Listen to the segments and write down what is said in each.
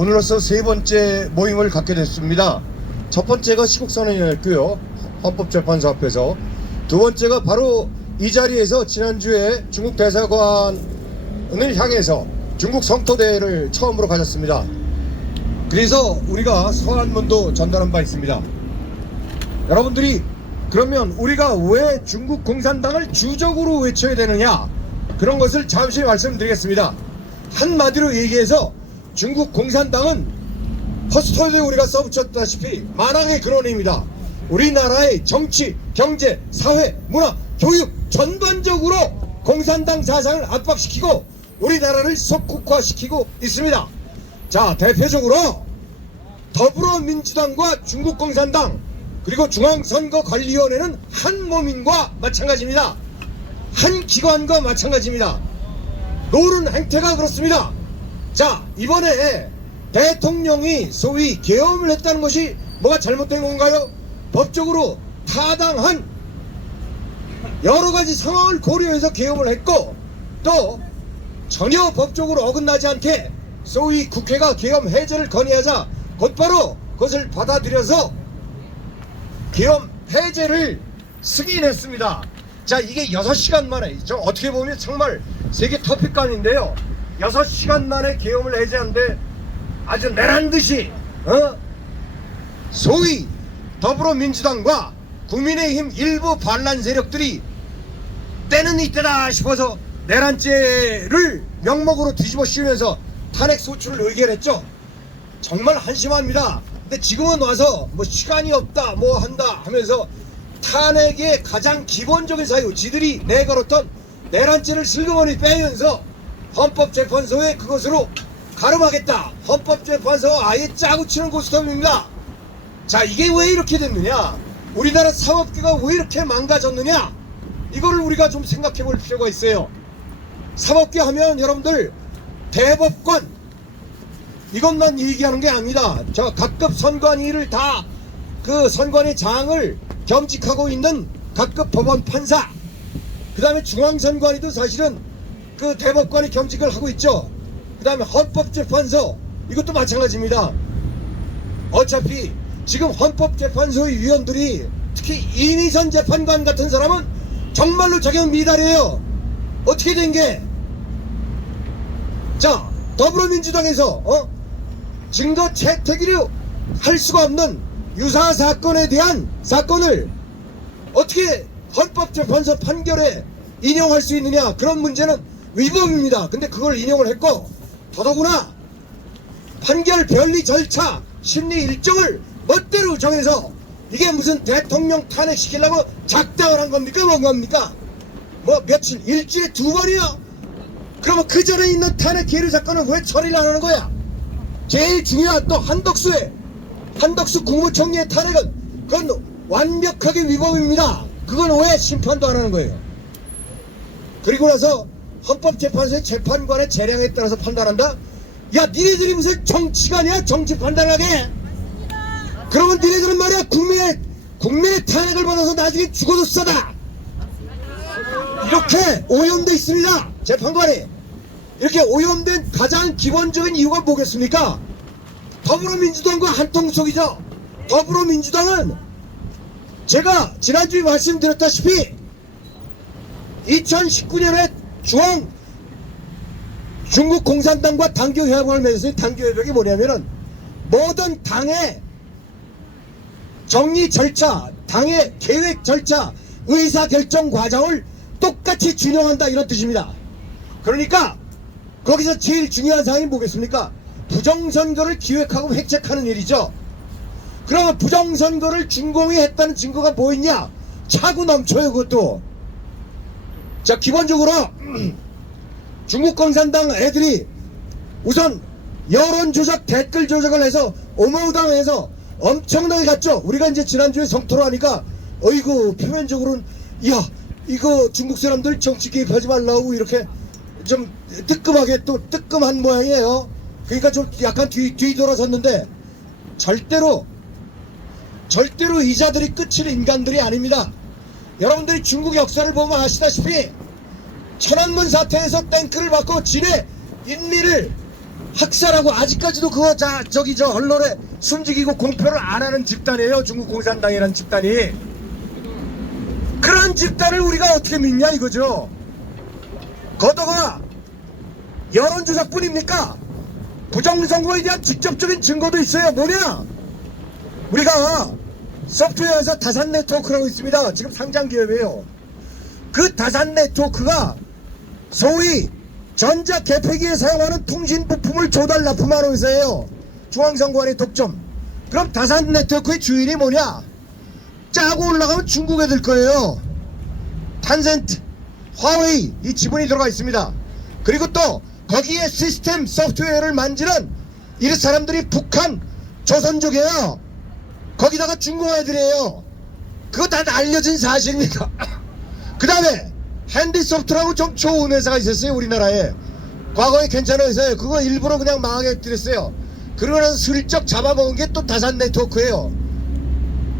오늘로서 세 번째 모임을 갖게 됐습니다. 첫 번째가 시국선언이었고요, 헌법재판소 앞에서. 두 번째가 바로 이 자리에서 지난주에 중국 대사관을 향해서 중국 성토대회를 처음으로 가졌습니다. 그래서 우리가 서한문도 전달한 바 있습니다. 여러분들이 그러면 우리가 왜 중국 공산당을 주적으로 외쳐야 되느냐, 그런 것을 잠시 말씀드리겠습니다. 한마디로 얘기해서 중국 공산당은 포스터에 우리가 써붙였다시피 만왕의 근원입니다. 우리나라의 정치, 경제, 사회, 문화, 교육 전반적으로 공산당 사상을 압박시키고 우리나라를 속국화시키고 있습니다. 자, 대표적으로 더불어민주당과 중국공산당 그리고 중앙선거관리위원회는 한 몸인과 마찬가지입니다. 한 기관과 마찬가지입니다. 노는 행태가 그렇습니다. 자, 이번에 대통령이 소위 계엄을 했다는 것이 뭐가 잘못된 건가요? 법적으로 타당한 여러가지 상황을 고려해서 계엄을 했고, 또 전혀 법적으로 어긋나지 않게 소위 국회가 계엄 해제를 건의하자 곧바로 그것을 받아들여서 계엄 해제를 승인했습니다. 자, 이게 6시간 만에, 좀 어떻게 보면 정말 세계 터픽감인데요, 6시간 만에 계엄을 해제하는데 아주 내란듯이 소위 더불어민주당과 국민의힘 일부 반란 세력들이 때는 이때다 싶어서 내란죄를 명목으로 뒤집어 씌우면서 탄핵 소추를 의결했죠. 정말 한심합니다. 근데 지금은 와서 뭐 시간이 없다 뭐 한다 하면서 탄핵의 가장 기본적인 사유, 지들이 내걸었던 내란죄를 슬그머니 빼면서 헌법재판소에 그것으로 가름하겠다, 헌법재판소가 아예 짜고 치는 고스톱입니다. 자, 이게 왜 이렇게 됐느냐, 우리나라 사법계가 왜 이렇게 망가졌느냐, 이거를 우리가 좀 생각해 볼 필요가 있어요. 사법계 하면 여러분들 대법관 이것만 얘기하는 게 아닙니다. 저 각급 선관위를 다 그 선관위 장을 겸직하고 있는 각급 법원 판사, 그 다음에 중앙선관위도 사실은 그 대법관이 겸직을 하고 있죠. 그 다음에 헌법재판소, 이것도 마찬가지입니다. 어차피 지금 헌법재판소의 위원들이, 특히 이미선 재판관 같은 사람은 정말로 자격 미달이에요. 어떻게 된 게, 자, 더불어민주당에서 증거 채택이려 할 수가 없는 유사 사건에 대한 사건을 어떻게 헌법재판소 판결에 인용할 수 있느냐, 그런 문제는 위법입니다. 근데 그걸 인용을 했고, 더더구나 판결 변리 절차 심리 일정을 멋대로 정해서 이게 무슨 대통령 탄핵시키려고 작당을 한 겁니까? 뭔 겁니까? 뭐 며칠, 일주일에 2번이요? 그러면 그 전에 있는 탄핵 계류 사건은 왜 처리를 안 하는 거야? 제일 중요한 또 한덕수 국무총리의 탄핵은 그건 완벽하게 위법입니다. 그건 왜 심판도 안 하는 거예요? 그리고 나서 헌법재판소의 재판관의 재량에 따라서 판단한다? 야, 니네들이 무슨 정치관이야? 정치 판단하게? 그러면 니네들은 말이야, 국민의 탄핵을 받아서 나중에 죽어도 싸다, 이렇게 오염돼 있습니다. 재판관이 이렇게 오염된 가장 기본적인 이유가 뭐겠습니까? 더불어민주당과 한통속이죠. 더불어민주당은 제가 지난주에 말씀드렸다시피 2019년에 중국 공산당과 당교 협약을 맺었어요. 당교 협약이 뭐냐면은 모든 당의 정리 절차, 당의 계획 절차, 의사결정 과정을 똑같이 준용한다, 이런 뜻입니다. 그러니까 거기서 제일 중요한 사항이 뭐겠습니까? 부정선거를 기획하고 획책하는 일이죠. 그러면 부정선거를 준공이 했다는 증거가 뭐 있냐? 차고 넘쳐요, 그것도. 자, 기본적으로 중국 공산당 애들이 우선 여론조작, 댓글 조작을 해서 어마어마해서 엄청나게 갔죠. 우리가 이제 지난주에 성토를 하니까 어이구, 표면적으로는 야, 이거 중국 사람들 정치 개입하지 말라고 이렇게 좀 뜨끔하게 또 뜨끔한 모양이에요. 그러니까 좀 약간 뒤돌아섰는데 절대로 이자들이 끝일 인간들이 아닙니다. 여러분들이 중국 역사를 보면 아시다시피 천안문 사태에서 탱크를 받고 진해 인리를 학살하고 아직까지도 그거 저기 저 언론에 숨지기고 공표를 안 하는 집단이에요. 중국 공산당이라는 집단이. 그런 집단을 우리가 어떻게 믿냐 이거죠. 거다가 여론조사뿐입니까? 부정선거에 대한 직접적인 증거도 있어요. 뭐냐? 우리가 소프트웨어에서 다산 네트워크라고 있습니다. 지금 상장 기업이에요. 그 다산 네트워크가 소위 전자 개폐기에 사용하는 통신 부품을 조달 납품하는 회사예요. 중앙선관위 독점. 그럼 다산 네트워크의 주인이 뭐냐? 짜고 올라가면 중국 애들 거예요. 탄센트, 화웨이 이 지분이 들어가 있습니다. 그리고 또 거기에 시스템 소프트웨어를 만지는 이 사람들이 북한 조선족이에요. 거기다가 중국 애들이에요. 그거 다 알려진 사실입니다. 그 다음에 핸디소프트라고 좀 좋은 회사가 있었어요. 우리나라에 과거에 괜찮은 회사예요. 그거 일부러 그냥 망하게 드렸어요. 그러고 나서 슬쩍 잡아먹은 게 또 다산 네트워크예요.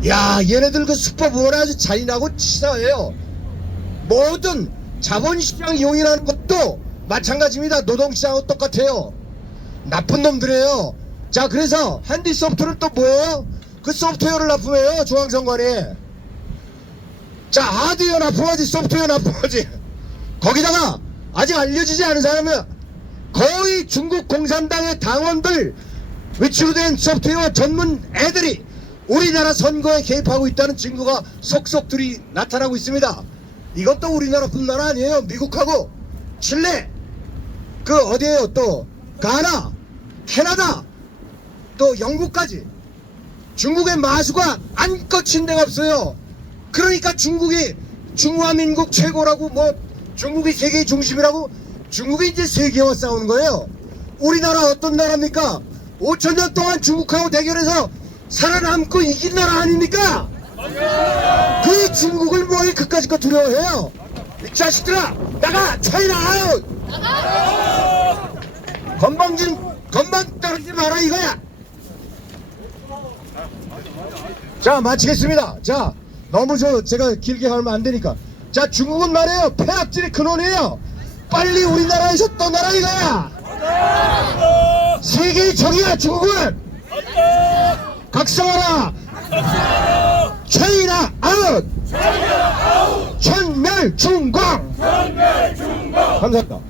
야, 얘네들 그 수법은 아주 잔인하고 치사해요. 모든 자본시장 이용이라는 것도 마찬가지입니다. 노동시장하고 똑같아요. 나쁜 놈들이에요. 자, 그래서 핸디소프트는 또 뭐예요? 그 소프트웨어를 납품해요. 중앙선관위. 자, 하드웨어 납품하지 소프트웨어 납품하지. 거기다가 아직 알려지지 않은 사람은 거의 중국 공산당의 당원들 위치로 된 소프트웨어 전문 애들이 우리나라 선거에 개입하고 있다는 증거가 속속들이 나타나고 있습니다. 이것도 우리나라뿐만 아니에요. 미국하고 칠레, 그 어디에요? 또 가나, 캐나다, 또 영국까지 중국의 마수가 안 꺼친 데가 없어요. 그러니까 중국이 중화민국 최고라고, 뭐 중국이 세계의 중심이라고, 중국이 이제 세계와 싸우는 거예요. 우리나라 어떤 나라입니까? 5천년 동안 중국하고 대결해서 살아남고 이긴 나라 아닙니까? 그 중국을 뭐에 그까짓 거 두려워해요? 이 자식들아, 나가! 차이나 아웃! 건방 떨어지지 마라 이거야. 자, 마치겠습니다. 자, 너무 제가 길게 하면 안 되니까. 자, 중국은 말이에요. 폐악질의 근원이에요. 빨리 우리나라에서 떠나라 이거야. 세계의 적이야 중국은. 각성하라. 차이나 아웃. 천멸 중광. 감사합니다.